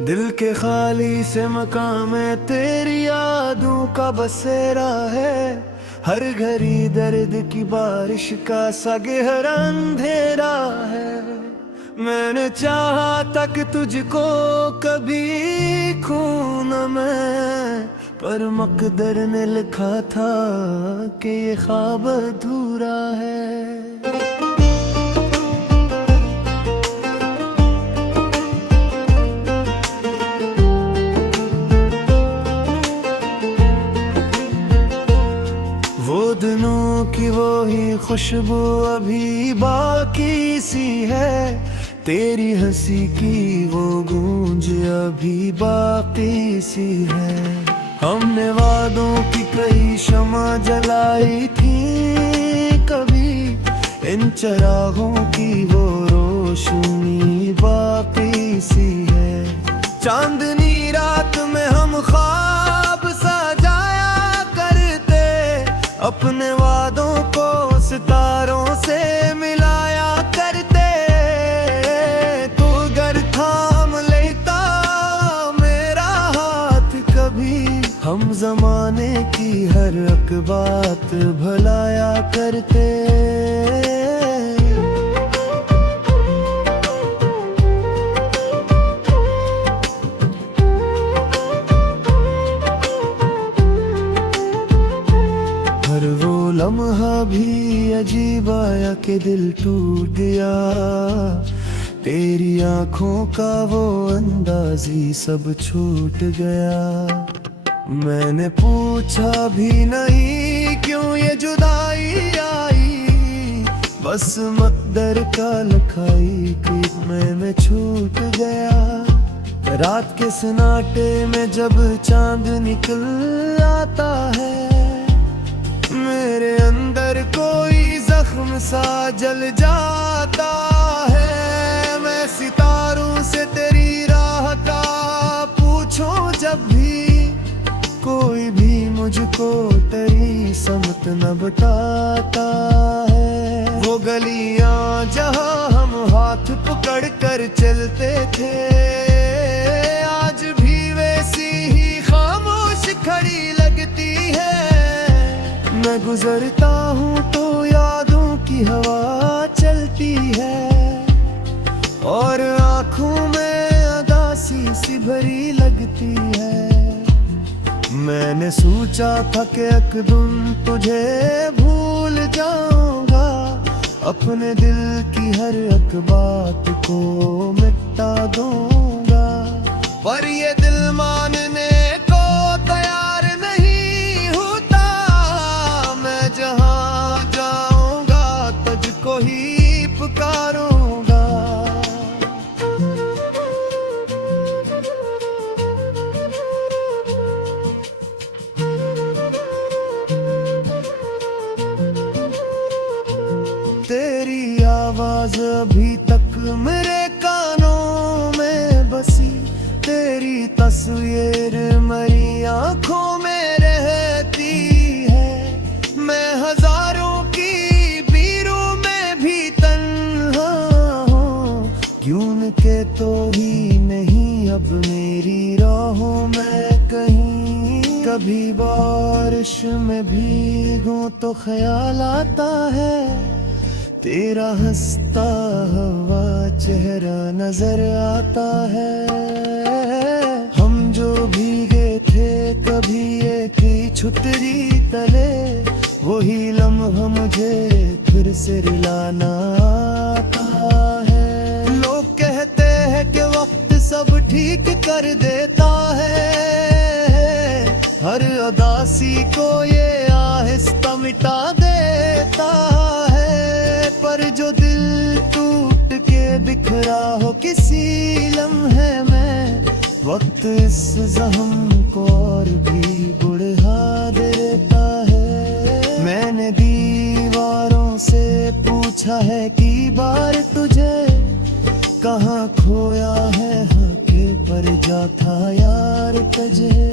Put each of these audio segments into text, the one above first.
दिल के खाली से मकाम है तेरी यादों का बसेरा है। हर घड़ी दर्द की बारिश का सा गहरा अंधेरा है। मैंने चाहा तक तुझको कभी खो न मैं, पर मकदर ने लिखा था कि ये ख्वाब अधूरा है। वो दिनों की वो ही खुशबू अभी बाकी सी है, तेरी हंसी की वो गूंज अभी बाकी सी है। हमने वादों की कई शमा जलाई थी कभी, इन चरागों की वो रोशनी बाकी सी है। चांदनी रात में हम ख्वाब सजाया करते, अपने वादों को सितारों से मिलाया करते। तू अगर थाम लेता मेरा हाथ कभी, हम जमाने की हर एक बात भुलाया करते। हर वो लम्हा भी अजीब आया कि दिल टूट गया, तेरी आंखों का वो अंदाज़ी सब छूट गया। मैंने पूछा भी नहीं क्यों ये जुदाई आई, बस मकदर का लिखाई कि मैं छूट गया। रात के सन्नाटे में जब चांद निकल आता है, मेरे अंदर कोई जख्म सा जल जाता है। मैं सितारों से तेरी राह का पूछूं जब भी, कोई भी मुझको तेरी समत न बताता है। वो गलियां जहां हम हाथ पकड़ कर चलते थे, आज भी वैसी ही खामोश खड़ी लगती है। मैं गुजरता हूँ तो यादों की हवा चलती है, और आँखों में उदासी सी भरी लगती है। मैंने सोचा था कि एक दिन तुझे भूल जाऊंगा, अपने दिल की हर एक बात को मिटा दूंगा, पर ये दिल मानने को तैयार नहीं होता। मैं जहाँ जाऊंगा तुझको ही पुकारूंगा। तेरी आवाज अभी तक मेरे कानों में बसी, तेरी तस्वीर मेरी आंखों में रहती है। मैं हजारों की भीड़ों में भी तन्हा हूँ, क्यों के तो ही नहीं अब मेरी राहों में कहीं। कभी बारिश में भीगूं तो ख्याल आता है, तेरा हंसता हुआ चेहरा नजर आता है। हम जो भीगे थे कभी एक ही छुतरी तले, वही लम्हा मुझे फिर से रुलाना आता है। लोग कहते हैं कि वक्त सब ठीक कर देता है, हर उदासी को ये आहिस्ता मिटा देता है। पर जो दिल टूट के बिखरा हो किसी लम्हे में, वक्त इस जख्म को और भी बढ़ा देता है। मैंने दीवारों से पूछा है कि बार तुझे, कहाँ खोया है हके पर जाता यार तुझे।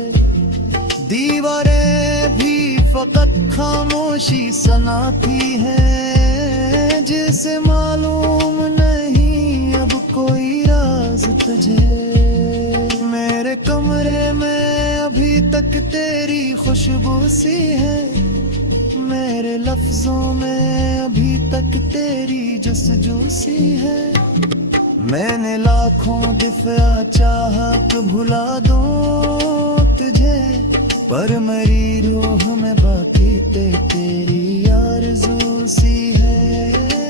दीवारें भी फकत खामोशी सुनाती हैं, जिसे मालूम नहीं अब कोई राज तुझे। कमरे में अभी तक तेरी खुशबू सी है, मेरे लफ्जों में अभी तक तेरी जस्तजू सी है। मैंने लाखों दफा चाहा कि भुला दूं तुझे, पर मेरी रूह में बाकी तेरी आरज़ू सी है।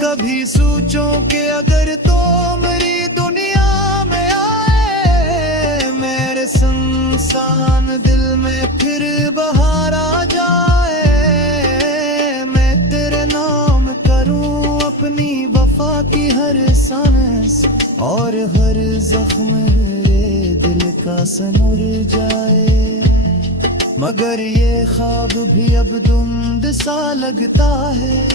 कभी सोचो कि अगर तो मेरी दुनिया में आए, मेरे सुनसान दिल में फिर बहार आ जाए। मैं तेरे नाम करूं अपनी वफा की हर सांस, और हर जख्म मेरे दिल का सनूर जाए। मगर ये ख्वाब भी अब धुंध सा लगता है,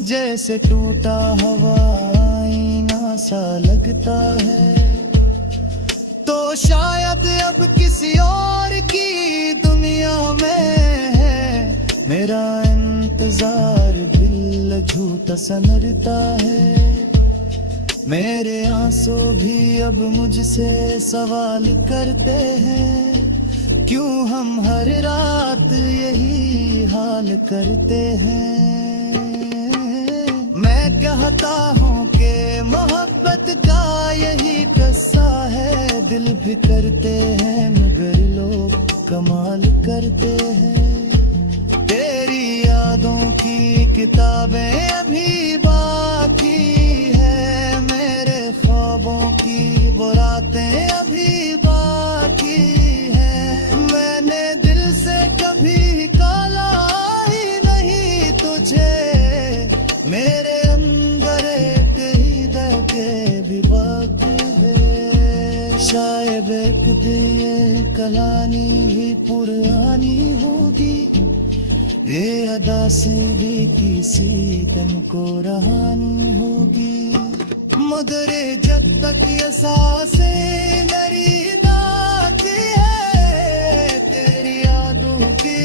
जैसे टूटा हुआ आईना सा लगता है। तो शायद अब किसी और की दुनिया में है मेरा इंतजार, दिल झूठा सनरता है। मेरे आंसू भी अब मुझसे सवाल करते हैं, क्यों हम हर रात यही हाल करते हैं। मैं कहता हूँ कि मोहब्बत का यही किस्सा है, दिल भी करते हैं मगर लोग कमाल करते हैं। तेरी यादों की किताबें अभी बाकी है, मेरे ख्वाबों की वो रातें अभी बाकी है। मैंने दिल से कभी काला ही नहीं तुझे, मेरे अंदर एक हृदय के भी वक्त है। शायद एक दिन ये कहानी ही पुरानी होगी, ये अदा से भी किसी दिन को रहानी होगी। मगर जब तक ये सांसें मेरी दाती है, तेरी यादों की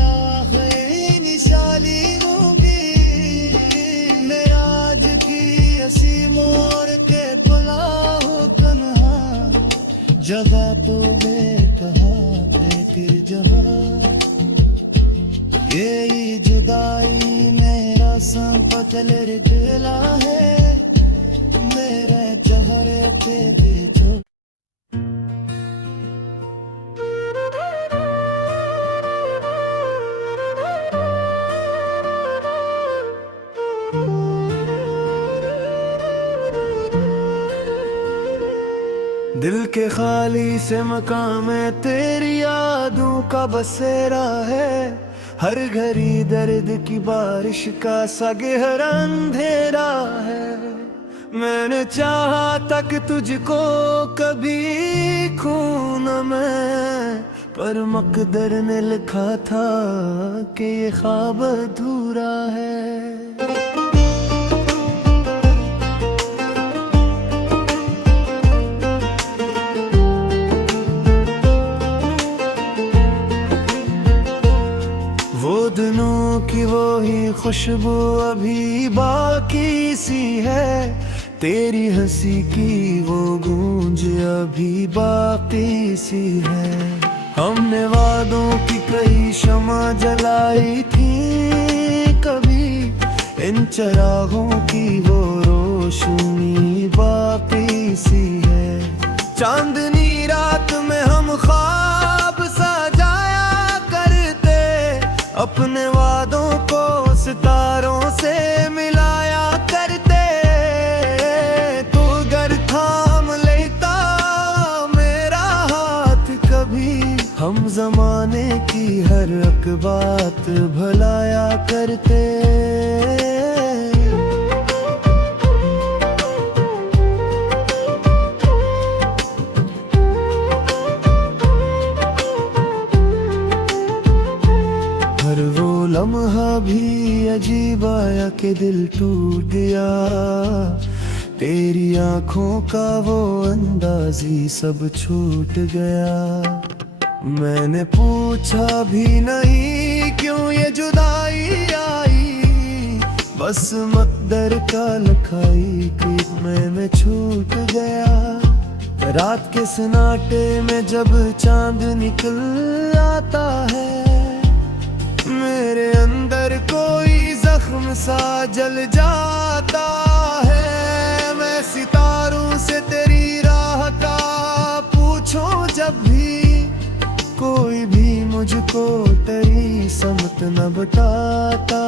आखिरी निशानी होगी। मेरा आज की हंसी मोर के खुला हो तन्हा, जगह तो बेकहा फिर जगह। ये जुदाई मेरा संपतल गला है, मेरे चेहरे पे देखो। दिल के खाली से मकाम में तेरी यादों का बसेरा है, हर घड़ी दर्द की बारिश का सा गहरा अंधेरा है। मैंने चाहा तक तुझको कभी खो न मैं, पर मकदर ने लिखा था कि ये ख्वाब अधूरा है। वो दिनों की वो ही खुशबू अभी बाकी सी है, तेरी हंसी की वो गूंज अभी बाकी सी है। हमने वादों की कई शमा जलाई थी कभी, इन चरागों की वो रोशनी बाकी सी है। चांदनी रात में हम ख्वाब सजाया करते, अपने वादों को सितारों से मिलाया करते। तू अगर थाम लेता मेरा हाथ कभी, हम जमाने की हर एक बात भुलाया करते। हर वो लम्हा भी अजीब आया कि दिल टूट गया, तेरी आंखों का वो अंदाजी सब छूट गया। मैंने पूछा भी नहीं क्यों ये जुदाई आई, बस मकदर का लिखाई कि मैं छूट गया। रात के सन्नाटे में जब चांद निकल आता है, मेरे अंदर कोई जख्म सा जल जाता है। मैं सितारों से तेरी राह का पूछूं जब भी, कोई भी मुझको तेरी समत न बताता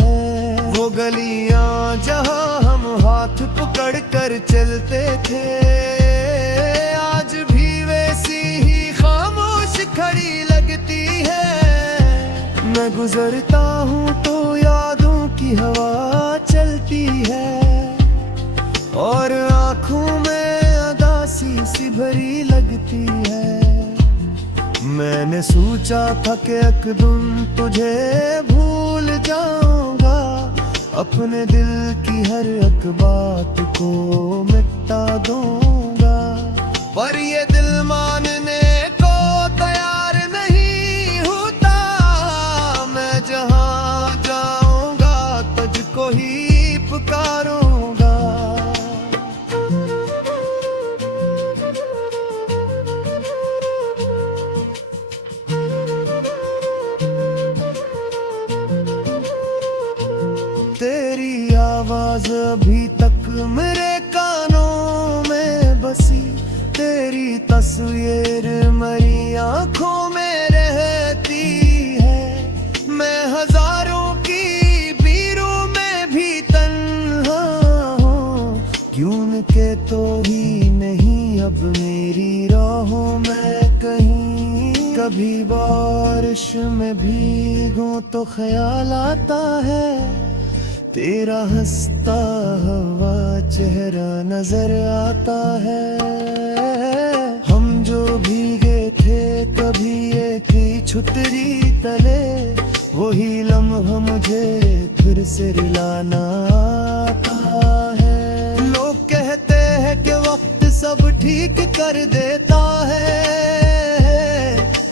है। वो गलियां जहां हम हाथ पकड़ कर चलते थे, आज भी वैसी ही खामोश खड़ी लगती है। मैं गुजरता हूँ तो यादों की हवा चलती है, और आँखों में उदासी सी भरी लगती है। मैंने सोचा था कि एक दिन तुझे भूल जाऊंगा, अपने दिल की हर एक बात को मिटा दूंगा, पर ये दिल मानने को तैयार नहीं होता। मैं जहां जाऊंगा तुझको ही पुकारूंगा। तेरी आवाज अभी तक मेरे कानों में बसी, तेरी तस्वीर मेरी आंखों में रहती है। मैं हजारों की भीड़ों में भी तन्हा हूँ, क्यों के तो ही नहीं अब मेरी राहों में कहीं। कभी बारिश में भीगूं तो ख्याल आता है, तेरा हंसता हुआ चेहरा नजर आता है। हम जो भीगे थे कभी एक ही छुतरी तले, वही लम्हा मुझे फिर से रुलाना आता है। लोग कहते हैं कि वक्त सब ठीक कर देता है,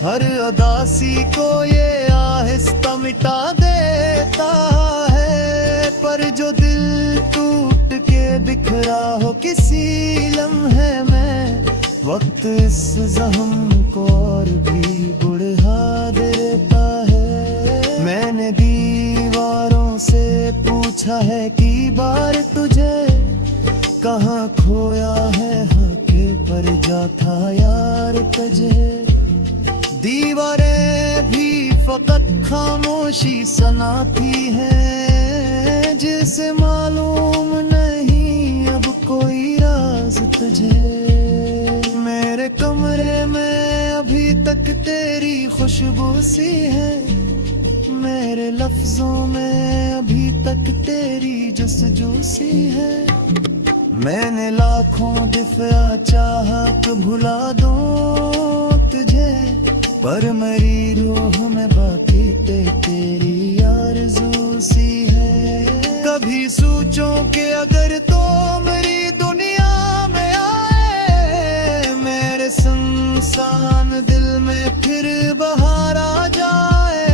हर उदासी को ये आहिस्ता मिटा देता है। पर जो दिल टूट के बिखरा हो किसी लम्हे में, वक्त इस जख्म को और भी बढ़ा देता है। मैंने दीवारों से पूछा है कि बार तुझे, कहाँ खोया है हाके पर जाता यार तुझे। दीवारें भी फकत खामोशी सुनाती है, जिसे मालूम नहीं अब कोई राज तुझे। मेरे कमरे में अभी तक तेरी खुशबू सी है, मेरे लफ्जों में अभी तक तेरी जस्तजू सी है। मैंने लाखों दफा चाहा कि भुला दूं तुझे, पर मेरी रूह में बाकी तेरी आरज़ू सी है। कभी सोचूं कि अगर तो मेरी दुनिया में आए, मेरे सुनसान दिल में फिर बहार आ जाए।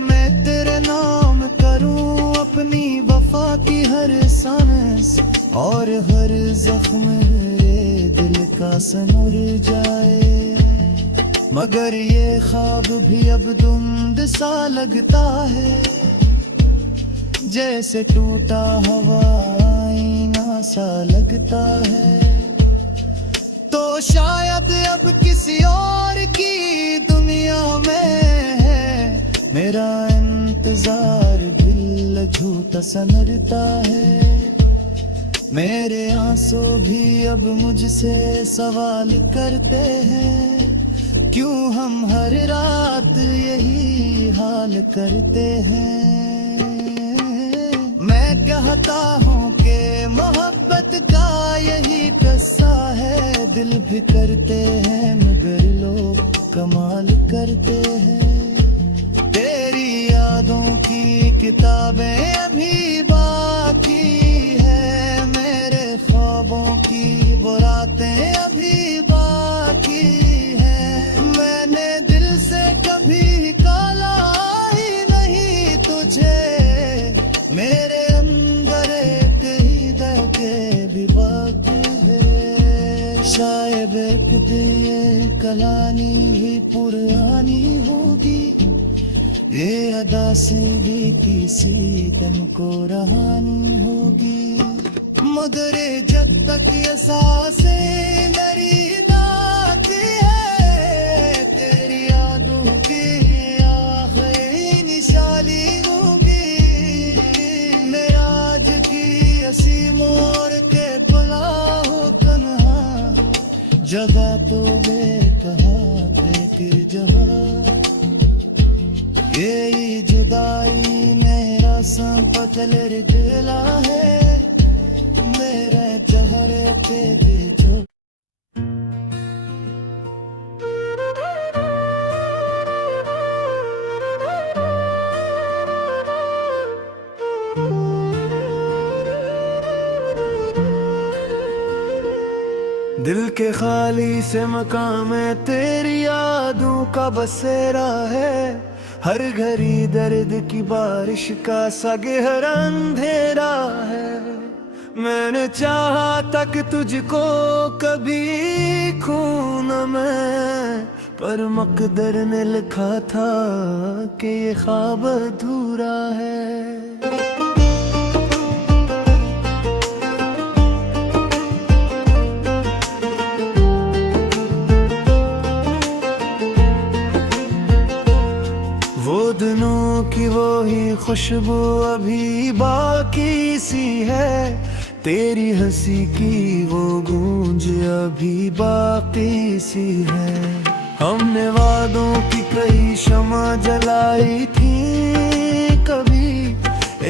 मैं तेरे नाम करूं अपनी वफा की हर सांस, और हर जख्म मेरे दिल का सनूर जाए। मगर ये ख्वाब भी अब धुंध सा लगता है, जैसे टूटा हुआ आईना सा लगता है। तो शायद अब किसी और की दुनिया में है, मेरा इंतजार दिल झूठा समझता है। मेरे आंसू भी अब मुझसे सवाल करते हैं, क्यों हम हर रात यही हाल करते हैं। मैं कहता हूँ कि मोहब्बत का यही किस्सा है, दिल भी करते हैं मगर लोग कमाल करते हैं। तेरी यादों की किताबें अभी बाकी है, मेरे ख्वाबों की वो रातें अभी बाकी है। मैंने दिल से कभी काला ही नहीं तुझे, मेरे अंदर एक हृदय के भी बाकी है। बेखुद ये कलानी ही पुरानी होगी, ये अदा से भी किसी दम को रहानी होगी। मगर जब तक ये सांसें मेरी दाती है, तेरी यादों की आखिरी निशानी होगी। मेरा आज की हंसी मोड़ के बुला हो तन्हा, जगह तो बेकहा फिर जहाँ। ये जुदाई मेरा संपतल दिला है, मेरे चेहरे पे जो दिल के खाली से मकाम में तेरी यादों का बसेरा है। हर घड़ी दर्द की बारिश का सा गहरा अंधेरा है। मैंने चाहा तक तुझको कभी खो न मैं, पर मकदर ने लिखा था कि ये ख्वाब अधूरा है। वो दिनों की वो ही खुशबू अभी बाकी सी है, तेरी हंसी की वो गूंज अभी बाकी सी है। हमने वादों की कई शमा जलाई थी कभी,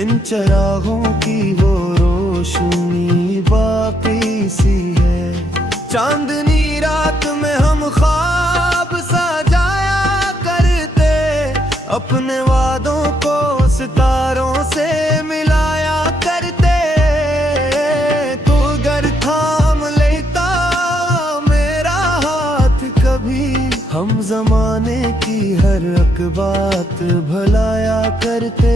इन चरागों की वो रोशनी बाकी सी है। चांदनी रात में हम ख्वाब सजाया करते, अपने वादों को सितारों से मिलाया करते। तू अगर थाम लेता मेरा हाथ कभी, हम जमाने की हर एक बात भुलाया करते।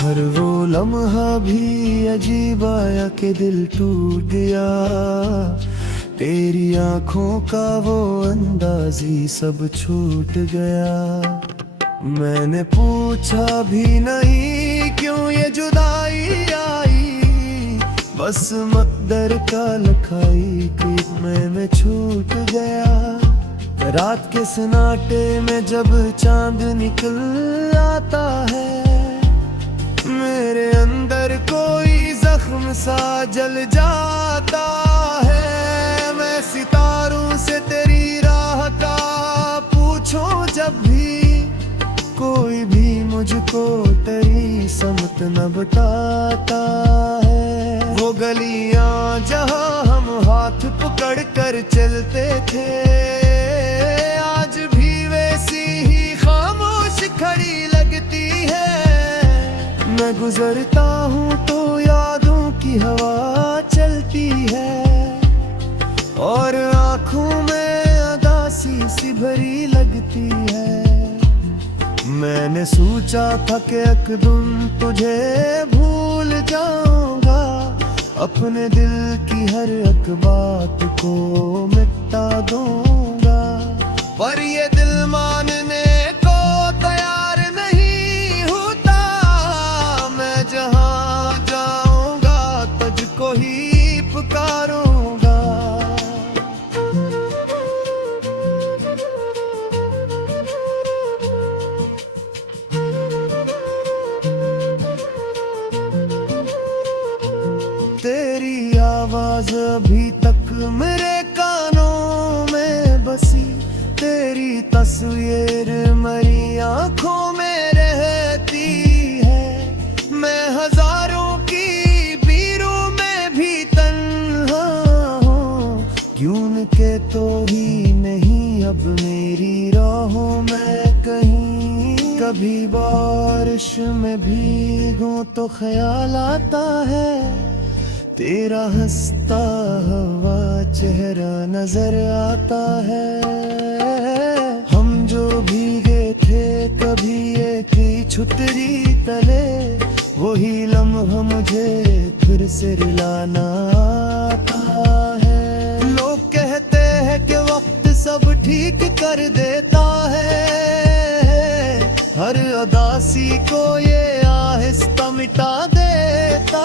हर वो लम्हा भी अजीब आया कि दिल टूट गया, तेरी आंखों का वो अंदाज़ी सब छूट गया। मैंने पूछा भी नहीं क्यों ये जुदाई आई, बस मकदर का लखाई कि मैं छूट गया। रात के सन्नाटे में जब चांद निकल आता है, मेरे अंदर कोई जख्म सा जल जाता है। मैं सितारों से तेरी राह का पूछूं जब भी, कोई भी मुझको तेरी समत न बताता है। वो गलियां जहां हम हाथ पकड़ कर चलते थे, आज भी वैसी ही खामोश खड़ी लगती है। मैं गुजरता हूँ तो यादों की हवा चलती है, और आँखों में अदासी सी भरी लगती है। मैंने सोचा था कि एक दिन तुझे भूल जाऊंगा, अपने दिल की हर एक बात को मिटा दूंगा। पर ये दिल मानने को तैयार नहीं होता, मैं जहाँ जाऊंगा तुझको ही पुकारूंगा। तेरी आवाज अभी तक मेरे कानों में बसी, तेरी तस्वीर मेरी आंखों में रहती है। मैं हजारों की भीड़ों में भी तन्हा हूँ, क्यों के तो ही नहीं अब मेरी राहों में कहीं। कभी बारिश में भीगूं तो ख्याल आता है, तेरा हंसता हुआ चेहरा नजर आता है। हम मुझे फिर से रुलाना आता है। लोग कहते हैं कि वक्त सब ठीक कर देता है, हर उदासी को ये आहिस्ता मिटा देता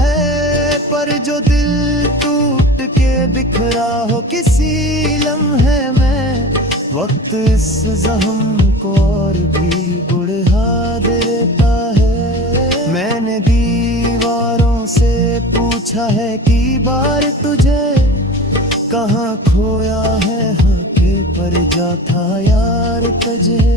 है। पर जो दिल टूट के बिखरा हो किसी लम्हे में, वक्त इस जख्म को और भी बढ़ा देता है। मैंने दीवारों से पूछा है कि बार तुझे कहाँ खोया है, हके पर जा था यार तुझे।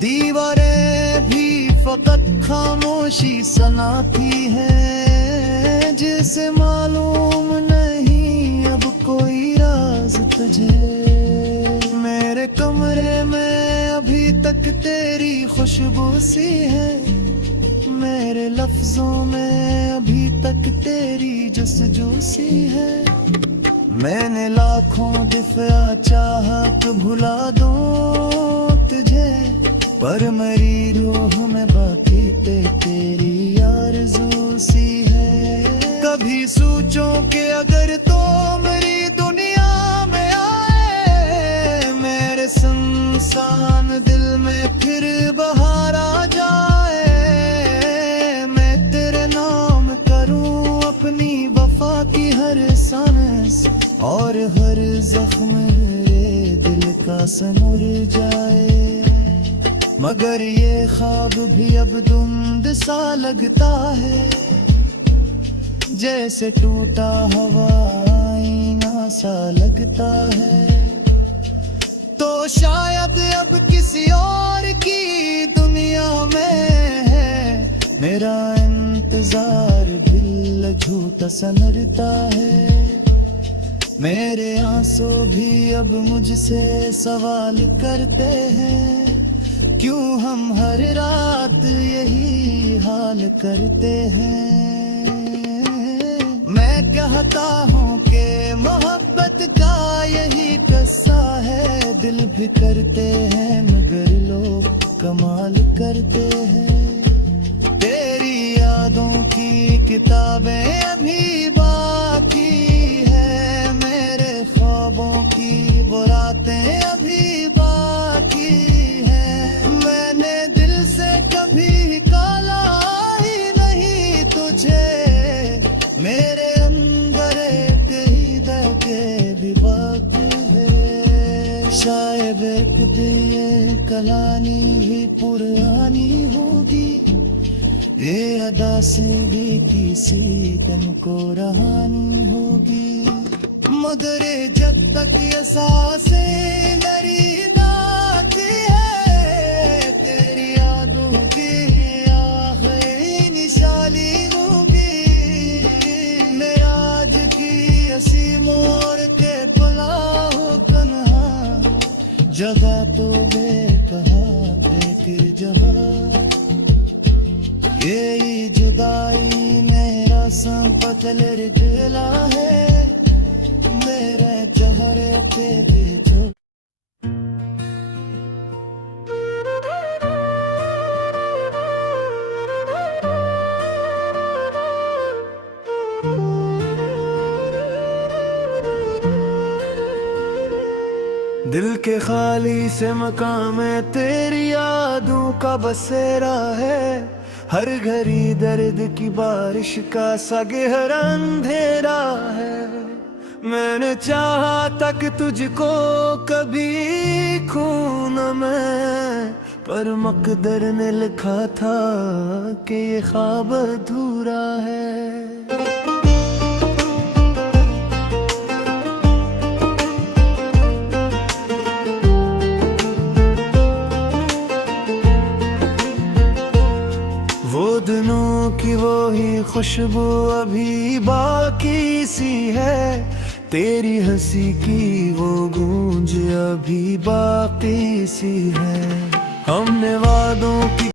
दीवारें भी फकत खामोशी सुनाती हैं, जिसे मालूम नहीं अब कोई राज तुझे। मेरे कमरे में अभी तक तेरी खुशबू सी है, मेरे लफ्जों में अभी तक तेरी जस्तजू सी है। मैंने लाखों दफा चाहा कि भुला दूं तुझे, पर मेरी रूह में बाकी तेरी आरज़ू सी है। कभी सोचो कि अगर तो मेरी दुनिया में आए, मेरे सुनसान दिल में फिर बहार आ जाए। मैं तेरे नाम करूं अपनी वफा की हर सांस, और हर जख्म मेरे दिल का सनूर जाए। मगर ये ख्वाब भी अब धुंध सा लगता है, जैसे टूटा हुआ आईना सा लगता है। तो शायद अब किसी और की दुनिया में है मेरा इंतजार, दिल झूठा सनरता है। मेरे आंसू भी अब मुझसे सवाल करते हैं, क्यों हम हर रात यही हाल करते हैं। मैं कहता हूँ कि मोहब्बत का यही किस्सा है, दिल भी करते हैं मगर लोग कमाल करते हैं। तेरी यादों की किताबें अभी बाकी है, मेरे ख्वाबों की वो रातें अभी बाकी है। मैंने दिल से कभी काला ही नहीं तुझे, मेरे अंदर एक हृदय के भी बाकी है। शायद एक दिन ये कहानी ही पुरानी होगी, ये अदा से भी किसी दिन को रहानी होगी। मगर जब तक ये सांसें मेरी दाती है, तेरी यादों की आखिरी निशानी होगी। मेरा आज की हंसी मोर के पला हो कन्हा, जगह तो बेकहा फिर जगह। ये जुदाई मेरा संपतल जिला है, मेरे चेहरे पे भेजो। दिल के खाली से मकाम में तेरी यादों का बसेरा है, हर घड़ी दर्द की बारिश का सा गहरा अंधेरा है। मैंने चाहा तक तुझको कभी खो न मैं, पर मकदर ने लिखा था कि ये ख्वाब अधूरा है। वो दिनों की वो ही खुशबू अभी बाकी सी है, तेरी हंसी की वो गूंज अभी बाकी सी है। हमने वादों की